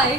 हाय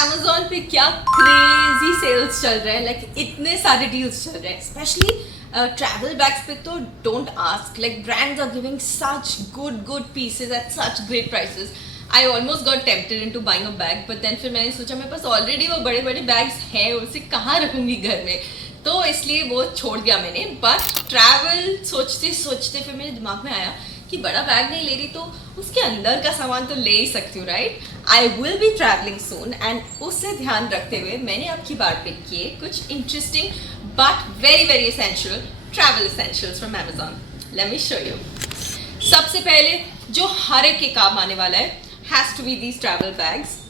Amazon पे क्या crazy sales चल रहे हैं, लाइक इतने सारे डील्स चल रहे हैं, स्पेशली ट्रैवल बैग्स पे तो don't ask, like brands are giving such good pieces at such great prices. I almost got tempted into buying a bag, but then फिर मैंने सोचा मेरे पास ऑलरेडी वो बड़े बड़े बैग्स हैं, उसे कहाँ रखूंगी घर में, तो इसलिए वो छोड़ दिया मैंने. बट ट्रैवल सोचते सोचते फिर मेरे दिमाग में आया कि बड़ा बैग नहीं ले रही तो उसके अंदर का सामान तो ले ही सकती हूँ, right. I will be travelling soon and उससे ध्यान रखते हुए मैंने अब की बार पिक किए कुछ interesting but very very essential travel essentials from Amazon. Let me show you. सबसे पहले जो हर एक के काम आने वाला है has to be these travel bags.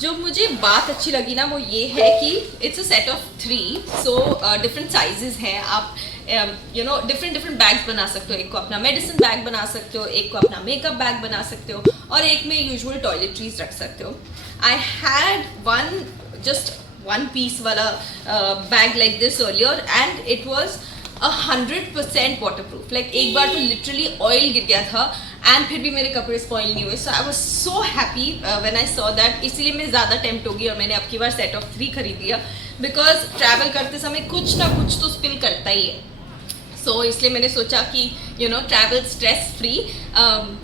जो मुझे बात अच्छी लगी ना वो ये है कि it's a set of 3, so different sizes हैं. आप डिफरेंट बैग्स बना सकते हो. एक को अपना मेडिसिन बैग बना सकते हो, एक को अपना मेकअप बैग बना सकते हो, और एक में यूजुअल टॉयलेटरीज रख सकते हो. I had just one piece वाला bag like this earlier and it was 100% waterproof. Like एक बार तो लिटरली ऑयल गिर गया था एंड फिर भी मेरे कपड़े स्पॉइल नहीं हुए. So I was so happy when I saw that. इसीलिए मैं ज़्यादा टेम्प्ट होगी और मैंने अब की बार सेट ऑफ 3 खरीद लिया, बिकॉज ट्रैवल करते समय कुछ ना कुछ तो स्पिल करता ही है. सो इसलिए मैंने सोचा कि ट्रैवल स्ट्रेस फ्री,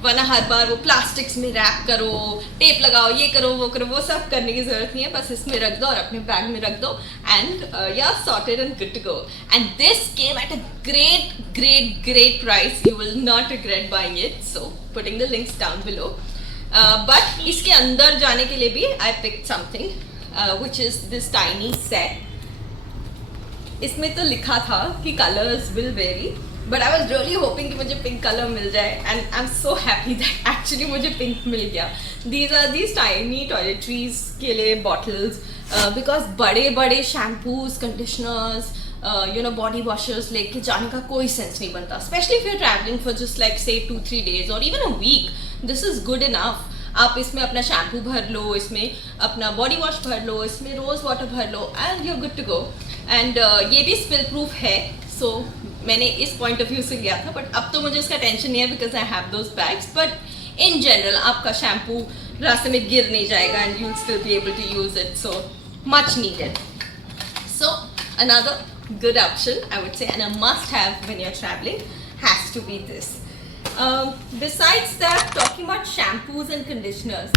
वरना हर बार वो प्लास्टिक्स में रैप करो, टेप लगाओ, ये करो, वो सब करने की ज़रूरत नहीं है. बस इसमें रख दो और अपने बैग में रख दो एंड या sorted and good to go. And this came at a great price. You will not regret buying it. So putting the links down below. But इसके अंदर जाने के लिए भी I picked something which is this tiny set. इसमें तो लिखा था कि colours will vary, but I was really hoping कि मुझे पिंक कलर मिल जाए and I am so happy that actually मुझे पिंक मिल गया. These are these tiny toiletries के लिए बॉटल्स, बिकॉज बड़े बड़े शैम्पूज, कंडीशनर्स, बॉडी वॉशर्स लेके जाने का कोई सेंस नहीं बनता, specially if you are travelling for just like say 2-3 days और even a week. This is good enough. आप इसमें अपना शैम्पू भर लो, इसमें अपना बॉडी वॉश भर लो, इसमें रोज वाटर भर लो and you are good to go. And ये भी स्पिल प्रूफ है, सो मैंने इस पॉइंट ऑफ व्यू से लिया था. बट अब तो मुझे उसका टेंशन नहीं है because I have those bags. But in general आपका शैम्पू रास्ते में गिर नहीं जाएगा and you will still be able to use it, so much needed. So another good option I would say and a must have when you're traveling has to be this. Besides that, talking about shampoos and conditioners,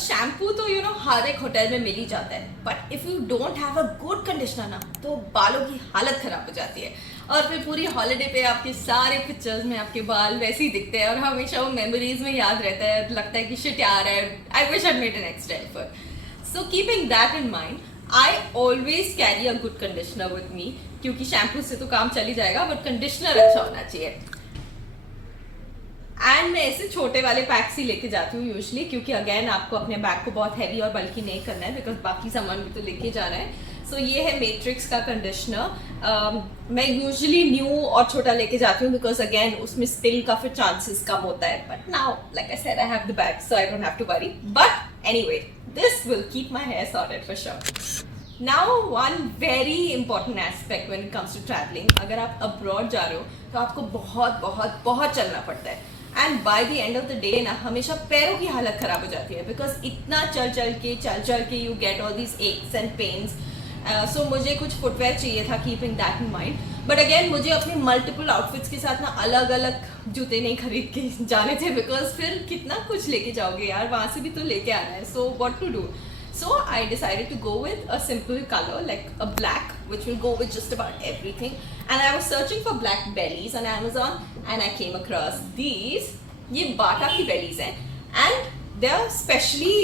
shampoo तो हर एक hotel में मिल ही जाता है, but if you don't have a good conditioner ना तो बालों की हालत ख़राब हो जाती है और फिर पूरी हॉलीडे पे आपके सारे पिक्चर्स में आपके बाल वैसे ही दिखते हैं और हमेशा वो मेमोरीज में याद रहता है. लगता है कि शिट यार है, I wish I made an extra effort. So keeping that in mind I always carry a good conditioner with me, क्योंकि शैम्पू से तो काम चल ही जाएगा बट कंडीशनर अच्छा होना चाहिए. एंड मैं ऐसे छोटे वाले पैक्स ही लेके जाती हूँ यूजली, क्योंकि अगेन आपको अपने बैग को बहुत हैवी और बल्कि नहीं करना है बिकॉज बाकी सामान भी तो लेके जाना है. सो ये है मैट्रिक्स का कंडीशनर. मैं यूजली न्यू और छोटा लेके जाती हूँ बिकॉज अगेन उसमें स्पिल का फिर चांसेस कम होता है. But now like I said I have the bag so I don't have to worry. But anyway this will keep my hair sorted for sure. Now one very important aspect when it comes to traveling, अगर आप abroad जा रहे हो तो आपको बहुत चलना पड़ता है and by the end of the day ना हमेशा पैरों की हालत ख़राब हो जाती है बिकॉज इतना चल के you get all these aches and pains. So मुझे कुछ फुटवेयर चाहिए था, keeping that in mind. But again मुझे अपने मल्टीपल आउटफिट्स के साथ ना अलग अलग जूते नहीं खरीद के जाने थे बिकॉज फिर कितना कुछ लेके जाओगे यार, वहाँ से भी तो लेके आना है. So what to do? So I decided to go with a simple color like a black, which will go with just about everything. And I was searching for black bellies on Amazon, and I came across these. ये बाटा की bellies हैं, and they are specially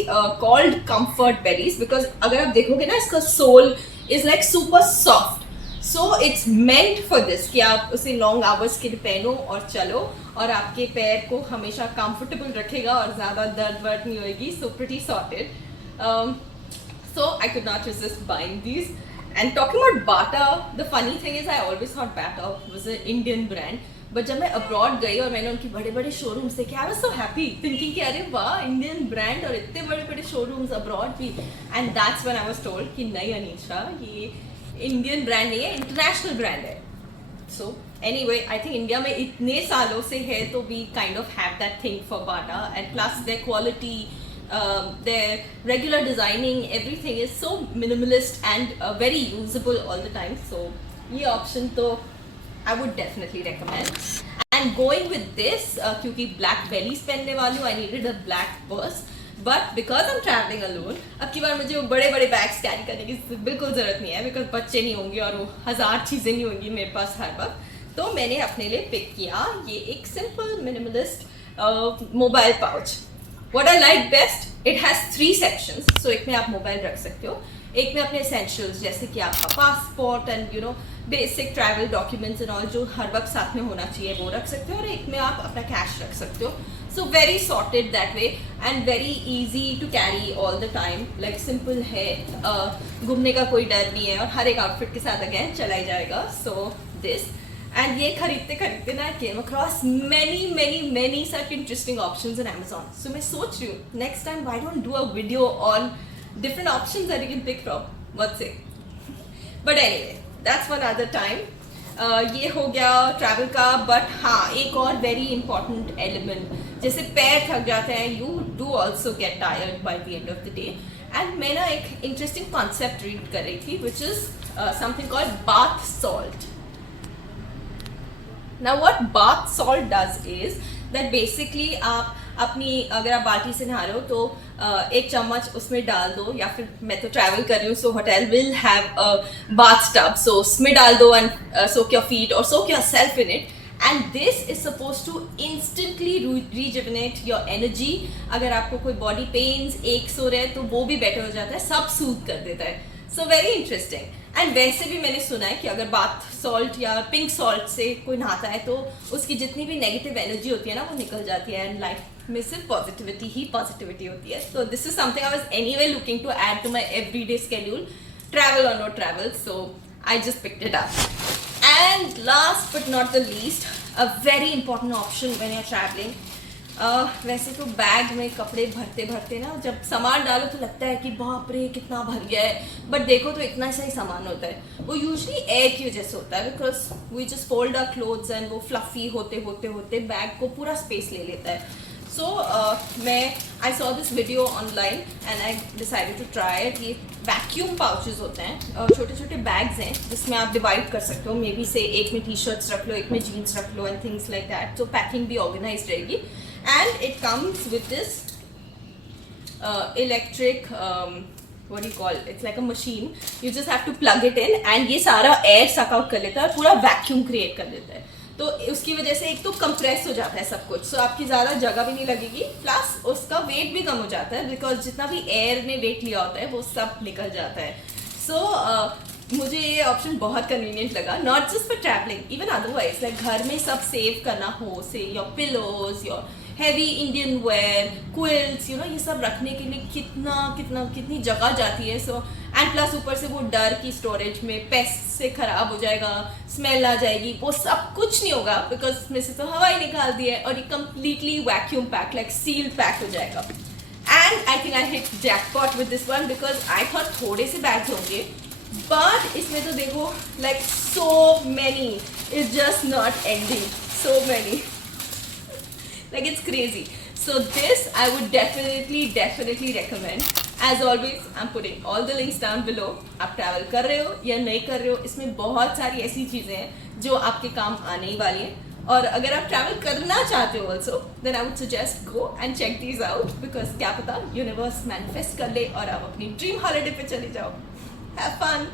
called comfort bellies because अगर आप देखोगे ना इसका sole is like super soft. So it's meant for this कि आप उसे long hours के लिए पहनो और चलो और आपके पैर को हमेशा comfortable रखेगा और ज़्यादा दर्द वर्द नहीं होएगी. So pretty sorted. So I could not resist buying these. And talking about Bata, the funny thing is I always thought Bata was an Indian brand. But जब मैं abroad गई और मैंने उनके बड़े बड़े showrooms देखे, I was so happy thinking कि अरे वाह Indian brand और इतने बड़े बड़े showrooms abroad भी. And that's when I was told कि नहीं अनीशा, ये Indian brand नहीं है, international brand है. So anyway, I think India में इतने सालों से है तो we kind of have that thing for Bata and plus their quality their regular designing, everything is so minimalist and very usable all the time. So ये option तो I would definitely recommend. And going with this, क्योंकि black bellies पहनने वाली हूँ, I needed a black purse. But because I'm traveling alone, अब की बार मुझे वो बड़े बड़े बैग्स कैरी करने की बिल्कुल ज़रूरत नहीं है, बिकॉज बच्चे नहीं होंगे और वो 1000 चीज़ें नहीं होंगी मेरे पास हर वक्त. तो मैंने अपने लिए पिक किया ये एक simple minimalist mobile pouch. What I like best, it has 3 sections. So एक में आप मोबाइल रख सकते हो, एक में अपने एसेंशियल्स जैसे कि आपका passport and you know basic travel documents and all जो हर वक्त साथ में होना चाहिए वो रख सकते हो, और एक में आप अपना कैश रख सकते हो. So very sorted that way and very easy to carry all the time. Like simple है, घूमने का कोई डर नहीं है और हर एक आउटफिट के साथ अगेन चला ही जाएगा. सो दिस एंड ये खरीदते खरीदते ना came across many such interesting options on Amazon. So मैं सोच रही हूँ next time why don't do a video on different options that you can pick from. What's it? But anyway, that's for another time. ये हो गया travel का. But हाँ, एक और वेरी इंपॉर्टेंट एलिमेंट, जैसे पैर थक जाते हैं, you do also get tired by the end of the day. And मैं ना एक इंटरेस्टिंग कॉन्सेप्ट रीड कर रही थी which is something called bath salt. Now what bath salt does is that basically आप अपनी, अगर आप बाल्टी से नहा रहे हो तो एक चम्मच उसमें डाल दो, या फिर मैं तो ट्रैवल कर रही हूँ so hotel will have a bathtub, so उसमें डाल दो and soak your feet or soak yourself in it. And this is supposed to instantly rejuvenate your energy. अगर आपको कोई बॉडी पेन्स एक सो रहे तो वो भी बेटर हो जाता है, सब सूद कर देता है. So very interesting. एंड वैसे भी मैंने सुना है कि अगर बाथ सॉल्ट या पिंक सॉल्ट से कोई नहाता है तो उसकी जितनी भी नेगेटिव एनर्जी होती है ना वो निकल जाती है, एंड लाइफ में सिर्फ पॉजिटिविटी ही पॉजिटिविटी होती है. So this is something I was anyway looking to add to my everyday schedule, travel और no travel. So I just picked it up. And last but not the least, a very important option when you are travelling. वैसे तो bag में कपड़े भरते भरते ना जब सामान डालो तो लगता है कि बाप रे कितना भर गया है, बट देखो तो इतना सा ही सामान होता है. वो यूजली एयर की वजह से होता है, because we just fold our clothes and वो फ्लफी होते होते होते बैग को पूरा स्पेस ले लेता है. So I saw this video online and I decided to try it. ये वैक्यूम पाउचेस होते हैं, छोटे छोटे बैग्स हैं जिसमें आप डिवाइड कर सकते हो. मे बी से एक में टी शर्ट्स रख लो, एक में जीन्स रख लो एंड थिंग्स लाइक दैट. तो पैकिंग भी ऑर्गेनाइज रहेगी. And it comes with this electric what do you call it? It's like a machine. You just have to plug it in and ये सारा air suck out कर लेता है और पूरा vacuum create कर देता है. तो उसकी वजह से एक तो compress हो जाता है सब कुछ, so आपकी ज़्यादा जगह भी नहीं लगेगी, प्लस उसका weight भी कम हो जाता है बिकॉज जितना भी air ने weight लिया होता है वो सब निकल जाता है. So मुझे ये ऑप्शन बहुत कन्वीनियंट लगा, not just for travelling, even otherwise like घर में सब सेव करना हो, से your pillows, your heavy Indian wear, quilts, you know ये सब रखने के लिए कितनी जगह जाती है. सो एंड प्लस ऊपर से वो डर की स्टोरेज में पेस्ट से ख़राब हो जाएगा, स्मेल आ जाएगी, वो सब कुछ नहीं होगा बिकॉज इसमें से तो हवा ही निकाल दी है और ये completely vacuum pack like sealed pack हो जाएगा. And I think I hit jackpot with this one because I thought थोड़े से बैग्स होंगे, बट इसमें तो देखो like so many, it's just not ending, so many. Like it's crazy. So this I would definitely recommend. As always, I'm putting all the links down below. आप travel कर रहे हो या नहीं कर रहे हो, इसमें बहुत सारी ऐसी चीज़ें हैं जो आपके काम आने ही वाली हैं. और अगर आप ट्रैवल करना चाहते हो also, then I would suggest go and check these out because क्या पता यूनिवर्स मैनिफेस्ट कर ले और आप अपनी ड्रीम हॉलिडे पे चले जाओ. Have fun.